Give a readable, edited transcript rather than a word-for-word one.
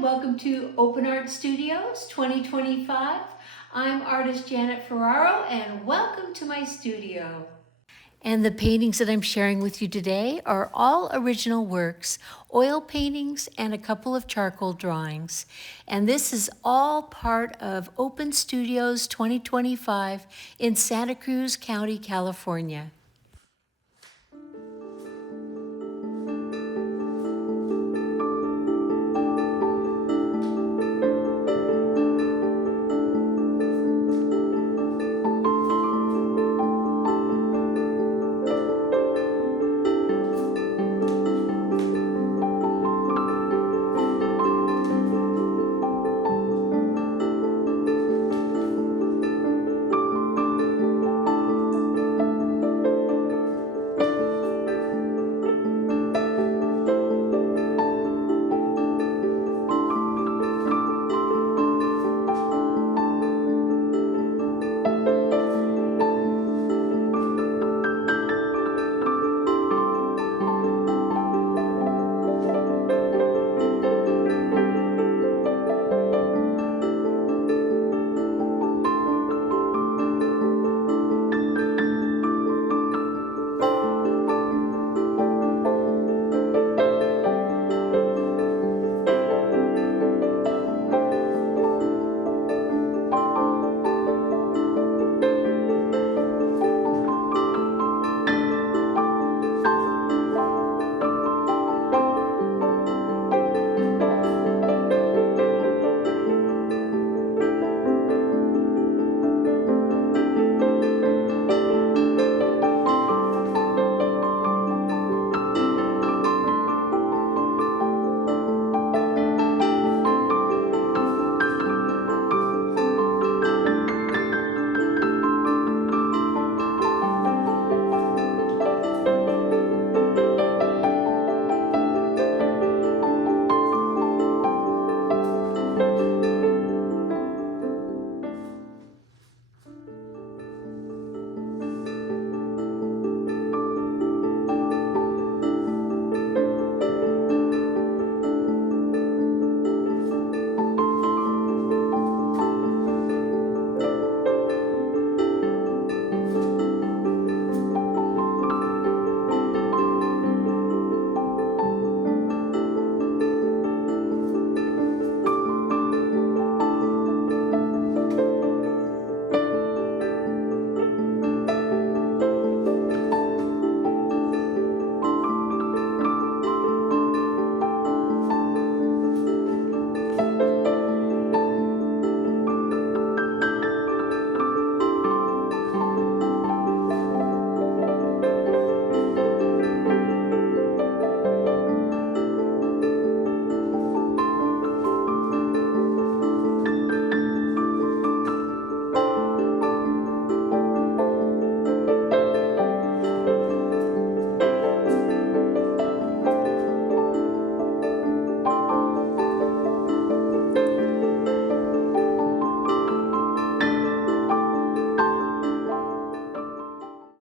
Welcome to Open Art Studios 2025. I'm artist Janet Ferraro and welcome to my studio. And the paintings that I'm sharing with you today are all original works, oil paintings and a couple of charcoal drawings. And this is all part of Open Studios 2025 in Santa Cruz County, California.